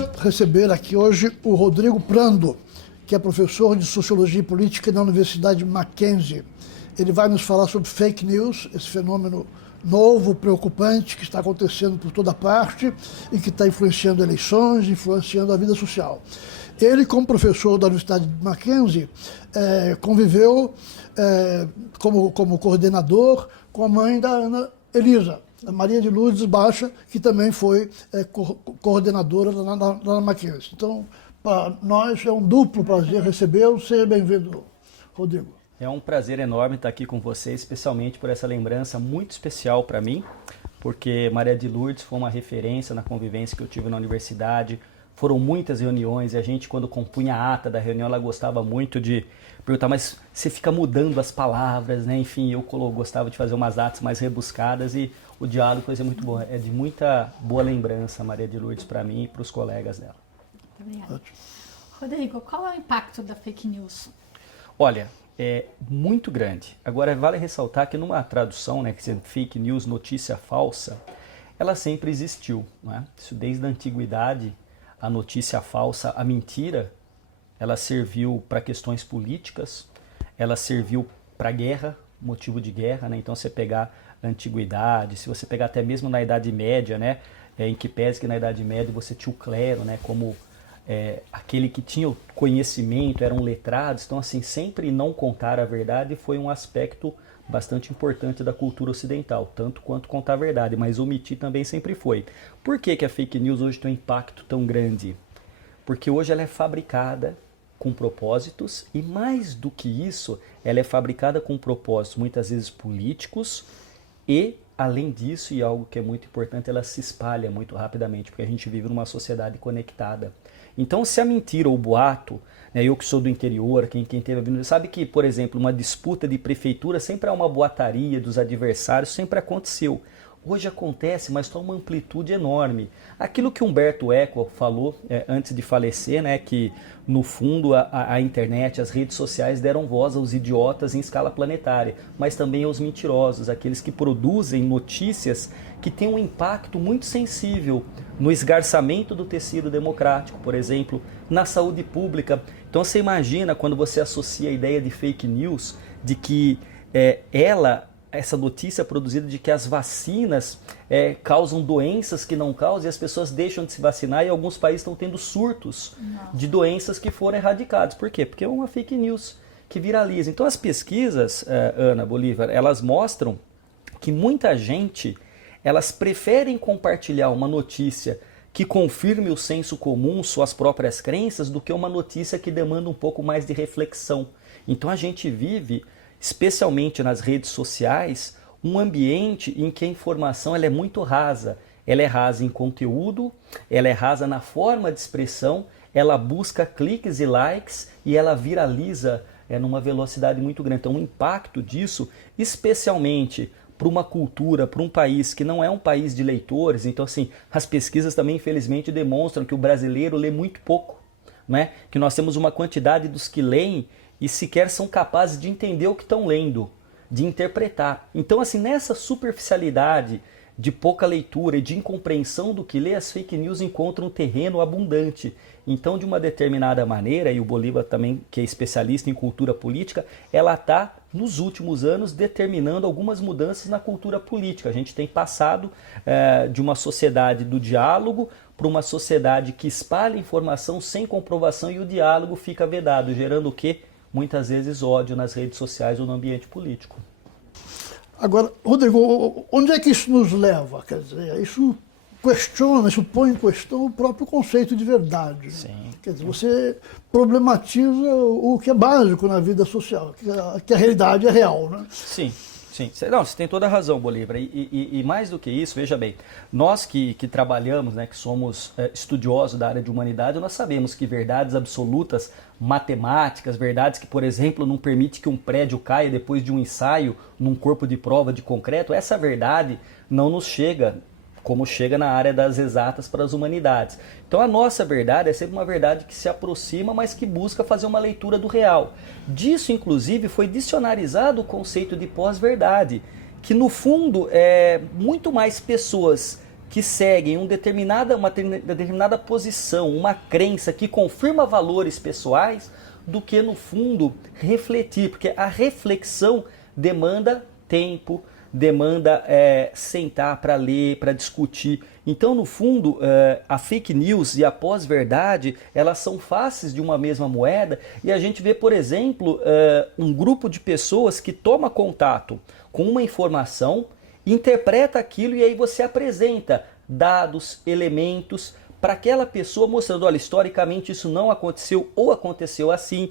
alegria receber aqui hoje o Rodrigo Prando, que é professor de Sociologia e Política na Universidade Mackenzie. Ele vai nos falar sobre fake news, esse fenômeno novo, preocupante, que está acontecendo por toda parte e que está influenciando eleições, influenciando a vida social. Ele, como professor da Universidade de Mackenzie, conviveu como coordenador com a mãe da Ana Elisa, a Maria de Lourdes Baixa, que também foi coordenadora da Mackenzie. Então, para nós é um duplo prazer recebê-lo. Seja bem-vindo, Rodrigo. É um prazer enorme estar aqui com você, especialmente por essa lembrança muito especial para mim, porque Maria de Lourdes foi uma referência na convivência que eu tive na universidade. Foram muitas reuniões e a gente, quando compunha a ata da reunião, ela gostava muito de perguntar, mas você fica mudando as palavras, né? Enfim, eu gostava de fazer umas atas mais rebuscadas e o diálogo foi muito bom. É de muita boa lembrança, Maria de Lourdes, para mim e para os colegas dela. Muito obrigada. Rodrigo, qual é o impacto da fake news? Olha, é muito grande. Agora, vale ressaltar que numa tradução, né, que é fake news, notícia falsa, ela sempre existiu, não é? Isso desde a antiguidade, a notícia falsa, a mentira, ela serviu para questões políticas, ela serviu para guerra, motivo de guerra, né? Então, você pegar a antiguidade, se você pegar até mesmo na Idade Média, né, em que pese que na Idade Média você tinha o clero, né, como aquele que tinha o conhecimento, eram letrados, então assim, sempre não contar a verdade foi um aspecto bastante importante da cultura ocidental, tanto quanto contar a verdade, mas omitir também sempre foi. Por que que a fake news hoje tem um impacto tão grande? Porque hoje ela é fabricada com propósitos e mais do que isso, ela é fabricada com propósitos muitas vezes políticos e, além disso, e algo que é muito importante, ela se espalha muito rapidamente, porque a gente vive numa sociedade conectada. Então, se a mentira ou o boato, né, eu que sou do interior, quem teve a vida, sabe que, por exemplo, uma disputa de prefeitura sempre há uma boataria dos adversários, sempre aconteceu. Hoje acontece, mas toma uma amplitude enorme. Aquilo que Humberto Eco falou antes de falecer, né, que no fundo a internet, as redes sociais deram voz aos idiotas em escala planetária, mas também aos mentirosos, aqueles que produzem notícias que têm um impacto muito sensível no esgarçamento do tecido democrático, por exemplo, na saúde pública. Então você imagina quando você associa a ideia de fake news, de que essa notícia produzida de que as vacinas causam doenças que não causam e as pessoas deixam de se vacinar e alguns países estão tendo surtos de doenças que foram erradicadas. Por quê? Porque é uma fake news que viraliza. Então as pesquisas, Ana Bolívar, elas mostram que muita gente, elas preferem compartilhar uma notícia que confirme o senso comum, suas próprias crenças, do que uma notícia que demanda um pouco mais de reflexão. Então a gente vive, especialmente nas redes sociais, um ambiente em que a informação ela é muito rasa. Ela é rasa em conteúdo, ela é rasa na forma de expressão, ela busca cliques e likes e ela viraliza numa velocidade muito grande. Então o impacto disso, especialmente para uma cultura, para um país que não é um país de leitores, então assim, as pesquisas também infelizmente demonstram que o brasileiro lê muito pouco, né? Que nós temos uma quantidade dos que leem e sequer são capazes de entender o que estão lendo, de interpretar. Então assim, nessa superficialidade de pouca leitura e de incompreensão do que lê, as fake news encontram um terreno abundante. Então, de uma determinada maneira, e o Bolívar também, que é especialista em cultura política, ela está, nos últimos anos, determinando algumas mudanças na cultura política. A gente tem passado de uma sociedade do diálogo para uma sociedade que espalha informação sem comprovação e o diálogo fica vedado, gerando o quê? Muitas vezes ódio nas redes sociais ou no ambiente político. Agora, Rodrigo, onde é que isso nos leva? Quer dizer, isso põe em questão o próprio conceito de verdade. Sim. Quer dizer, você problematiza o que é básico na vida social, que a realidade é real, né? Sim. Sim, não, você tem toda a razão, Bolívar. E mais do que isso, veja bem, nós que trabalhamos, né, que somos estudiosos da área de humanidade, nós sabemos que verdades absolutas, matemáticas, verdades que, por exemplo, não permite que um prédio caia depois de um ensaio num corpo de prova de concreto, essa verdade não nos chega como chega na área das exatas para as humanidades. Então a nossa verdade é sempre uma verdade que se aproxima, mas que busca fazer uma leitura do real. Disso, inclusive, foi dicionarizado o conceito de pós-verdade, que no fundo muito mais pessoas que seguem uma determinada posição, uma crença que confirma valores pessoais, do que, no fundo, refletir. Porque a reflexão demanda tempo, demanda sentar para ler, para discutir. Então, no fundo, a fake news e a pós-verdade, elas são faces de uma mesma moeda, e a gente vê, por exemplo, um grupo de pessoas que toma contato com uma informação, interpreta aquilo e aí você apresenta dados, elementos para aquela pessoa mostrando, olha, historicamente isso não aconteceu ou aconteceu assim,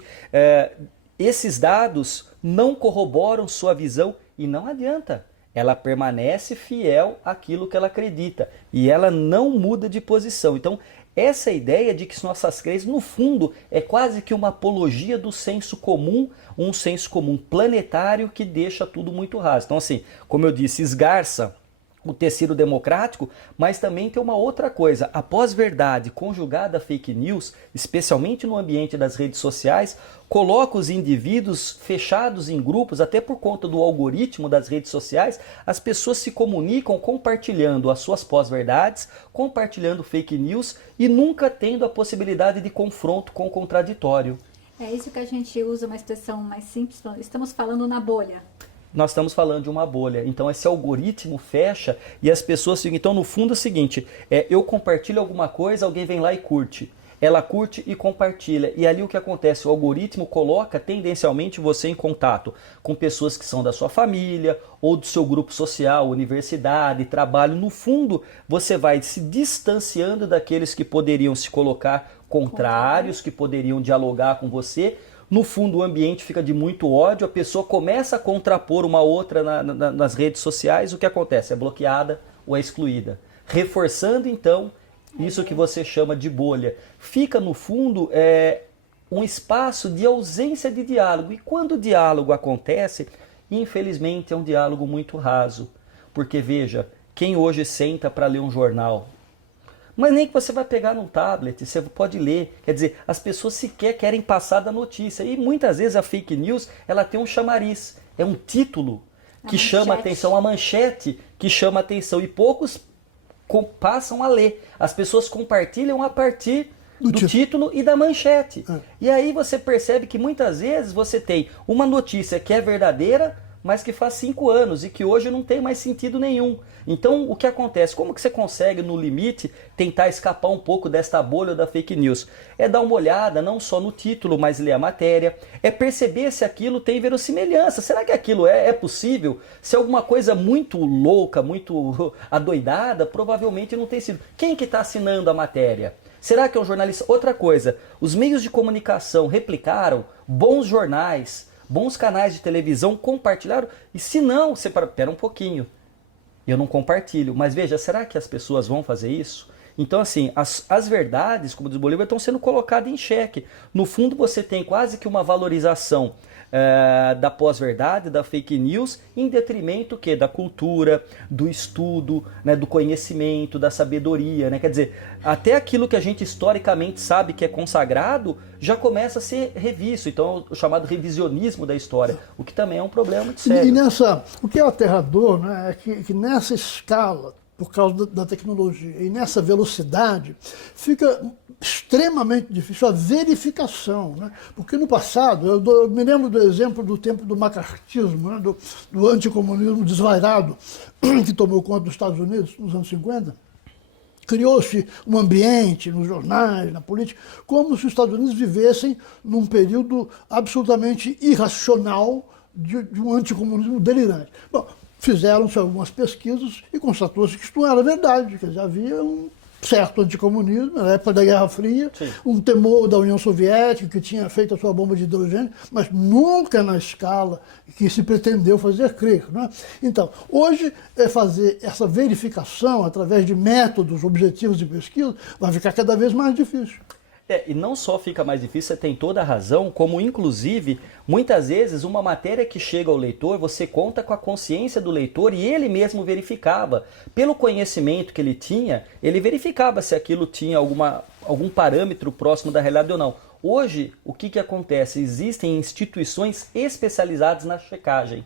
esses dados não corroboram sua visão e não adianta. Ela permanece fiel àquilo que ela acredita e ela não muda de posição. Então, essa ideia de que nossas crenças, no fundo, é quase que uma apologia do senso comum, um senso comum planetário que deixa tudo muito raso. Então, assim, como eu disse, esgarça o tecido democrático, mas também tem uma outra coisa. A pós-verdade conjugada a fake news, especialmente no ambiente das redes sociais, coloca os indivíduos fechados em grupos, até por conta do algoritmo das redes sociais. As pessoas se comunicam compartilhando as suas pós-verdades, compartilhando fake news e nunca tendo a possibilidade de confronto com o contraditório. É isso que a gente usa uma expressão mais simples, estamos falando na bolha. Nós estamos falando de uma bolha. Então esse algoritmo fecha e as pessoas ficam... Então, no fundo é o seguinte, eu compartilho alguma coisa, alguém vem lá e curte. Ela curte e compartilha. E ali o que acontece? O algoritmo coloca tendencialmente você em contato com pessoas que são da sua família ou do seu grupo social, universidade, trabalho. No fundo, você vai se distanciando daqueles que poderiam se colocar contrários, que poderiam dialogar com você. No fundo, o ambiente fica de muito ódio, a pessoa começa a contrapor uma outra nas redes sociais, o que acontece? É bloqueada ou é excluída. Reforçando, então, isso que você chama de bolha. Fica, no fundo, um espaço de ausência de diálogo. E quando o diálogo acontece, infelizmente é um diálogo muito raso. Porque, veja, quem hoje senta para ler um jornal... Mas nem que você vai pegar num tablet, você pode ler. Quer dizer, as pessoas sequer querem passar da notícia. E muitas vezes a fake news, ela tem um chamariz. É um título que chama atenção, uma manchete que chama atenção. E poucos passam a ler. As pessoas compartilham a partir do título e da manchete. E aí você percebe que muitas vezes você tem uma notícia que é verdadeira, mas que faz 5 anos e que hoje não tem mais sentido nenhum. Então, o que acontece? Como que você consegue, no limite, tentar escapar um pouco desta bolha da fake news? É dar uma olhada, não só no título, mas ler a matéria. É perceber se aquilo tem verossimilhança. Será que aquilo é possível? Se é alguma coisa muito louca, muito adoidada, provavelmente não tem sido. Quem que está assinando a matéria? Será que é um jornalista? Outra coisa, os meios de comunicação replicaram, bons jornais, bons canais de televisão compartilharam, e se não, você espera um pouquinho, eu não compartilho, mas veja, será que as pessoas vão fazer isso? Então, assim, as verdades, como diz Bolívar, estão sendo colocadas em xeque. No fundo, você tem quase que uma valorização da pós-verdade, da fake news, em detrimento que da cultura, do estudo, né, do conhecimento, da sabedoria. Né? Quer dizer, até aquilo que a gente historicamente sabe que é consagrado já começa a ser revisto. Então, o chamado revisionismo da história, o que também é um problema muito sério. O que é aterrador, né, é que nessa escala, por causa da tecnologia e nessa velocidade, fica extremamente difícil a verificação. Né? Porque no passado, eu me lembro do exemplo do tempo do macartismo, né? do anticomunismo desvairado, que tomou conta dos Estados Unidos nos anos 50. Criou-se um ambiente nos jornais, na política, como se os Estados Unidos vivessem num período absolutamente irracional de um anticomunismo delirante. Bom, fizeram-se algumas pesquisas e constatou-se que isso não era verdade, que já havia um certo anticomunismo, na época da Guerra Fria, sim, um temor da União Soviética, que tinha feito a sua bomba de hidrogênio, mas nunca na escala que se pretendeu fazer crer. Né? Então, hoje, fazer essa verificação através de métodos objetivos de pesquisa vai ficar cada vez mais difícil. E não só fica mais difícil, você tem toda a razão, como inclusive, muitas vezes, uma matéria que chega ao leitor, você conta com a consciência do leitor e ele mesmo verificava. Pelo conhecimento que ele tinha, ele verificava se aquilo tinha algum parâmetro próximo da realidade ou não. Hoje, o que acontece? Existem instituições especializadas na checagem.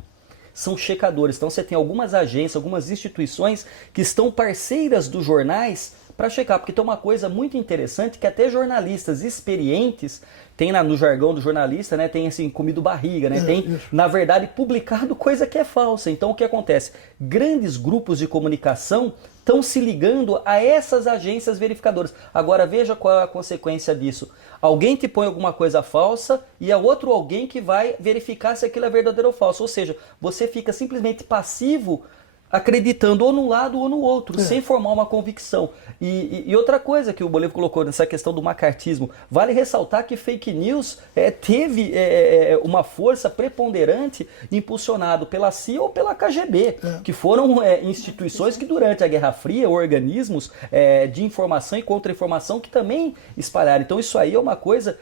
são checadores. Então você tem algumas agências, algumas instituições que estão parceiras dos jornais para checar, porque tem uma coisa muito interessante que até jornalistas experientes tem no jargão do jornalista, né, tem assim, comido barriga, né, tem, na verdade, publicado coisa que é falsa. Então o que acontece? Grandes grupos de comunicação estão se ligando a essas agências verificadoras. Agora veja qual é a consequência disso. Alguém te põe alguma coisa falsa e é outro alguém que vai verificar se aquilo é verdadeiro ou falso. Ou seja, você fica simplesmente passivo, acreditando ou num lado ou no outro, sem formar uma convicção. E outra coisa que o Bolívar colocou nessa questão do macartismo, vale ressaltar que fake news teve uma força preponderante impulsionado pela CIA ou pela KGB, que foram instituições que durante a Guerra Fria, organismos de informação e contra-informação que também espalharam. Então isso aí é uma coisa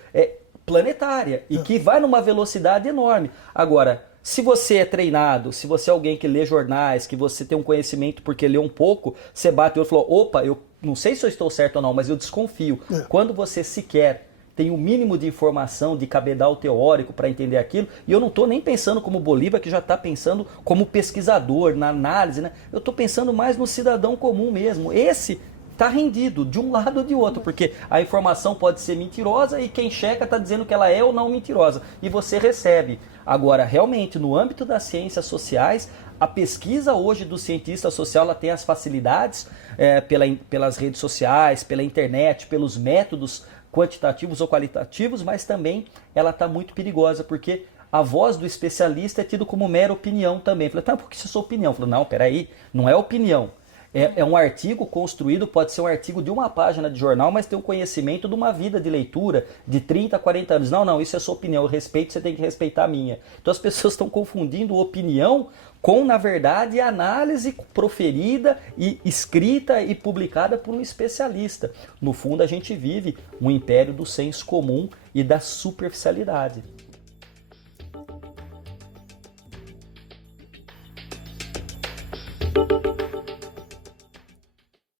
planetária e que vai numa velocidade enorme. Agora, se você é treinado, se você é alguém que lê jornais, que você tem um conhecimento porque lê um pouco, você bate o olho e falou, opa, eu não sei se eu estou certo ou não, mas eu desconfio. Quando você sequer tem o mínimo de informação, de cabedal teórico para entender aquilo, e eu não estou nem pensando como Bolívar, que já está pensando como pesquisador, na análise, né? Eu estou pensando mais no cidadão comum mesmo. Esse está rendido de um lado ou de outro, porque a informação pode ser mentirosa e quem checa está dizendo que ela é ou não mentirosa, e você recebe. Agora, realmente, no âmbito das ciências sociais, a pesquisa hoje do cientista social ela tem as facilidades pelas redes sociais, pela internet, pelos métodos quantitativos ou qualitativos, mas também ela está muito perigosa, porque a voz do especialista é tido como mera opinião também. Falei, tá, por que isso é sua opinião? Falei, não, peraí, não é opinião. É um artigo construído, pode ser um artigo de uma página de jornal, mas tem um conhecimento de uma vida de leitura de 30, 40 anos. Não, isso é sua opinião, eu respeito, você tem que respeitar a minha. Então as pessoas estão confundindo opinião com, na verdade, análise proferida e escrita e publicada por um especialista. No fundo, a gente vive um império do senso comum e da superficialidade.